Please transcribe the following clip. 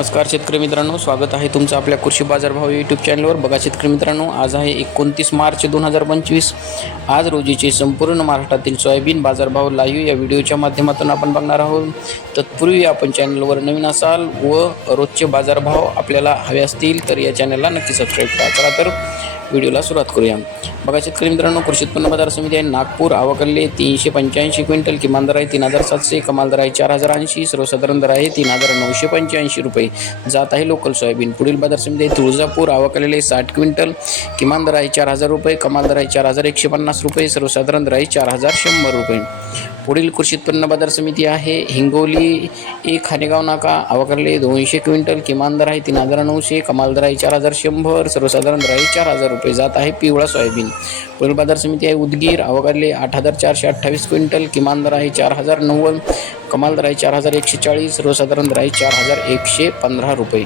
नमस्कार शेतकरी मित्रांनो स्वागत आहे तुमचं आपल्या कृषी बाजारभाव यूट्यूब चॅनलवर बघा शेतकरी मित्रांनो आज आहे एकोणतीस मार्च दोन हजार पंचवीस. आज रोजीचे संपूर्ण महाराष्ट्रातील सोयाबीन बाजारभाव लाईव्ह या व्हिडिओच्या माध्यमातून आपण बघणार आहोत. तत्पूर्वी आपण चॅनलवर नवीन असाल व रोजचे बाजारभाव आपल्याला हवे असतील तर या चॅनलला नक्की सबस्क्राईब करा. चला तर व्हिडिओला सुरुवात करूया. बघा शेतकरी मित्रांनो कृषी उत्पन्न बाजार समिती आहे नागपूर आवकले तीनशे पंच्याऐंशी क्विंटल. किमान दर आहे तीन हजार सातशे कमाल दर आहे चार हजार ऐंशी सर्वसाधारण दर आहे तीन हजार नऊशे पंच्याऐंशी रुपये. जात आहे लोकल सोयाबीन. पुढील बाजार समिती तुळजापूर. आवकलेले साठ क्विंटल. किमान दर आहे चार हजार रुपये कमाल दर आहे चार हजार एकशे पन्नास रुपये. सर्वसाधारण दर आहे चार हजार शंभर रुपये. पुढील कृषी उत्पन्न बाजार समिती आहे. हिंगोली एक खानेगाव नाका आवकरले दोनशे क्विंटल किमान दर आहे. तीन हजार नऊशे कमाल दर आहे चार हजार शंभर सर्वसाधारण दर आहे चार हजार रुपये. जात आहे पिवळा सोयाबीन. पुढील बाजार समिती आहे उदगीर आवकरले आठ हजार चारशे अठ्ठावीस क्विंटल किमान दर आहे चार हजार नव्वद कमाल दर आहे चार हजार एकशे चाळीस सर्वसाधारण दर आहे चार हजार एकशे पंधरा रुपये.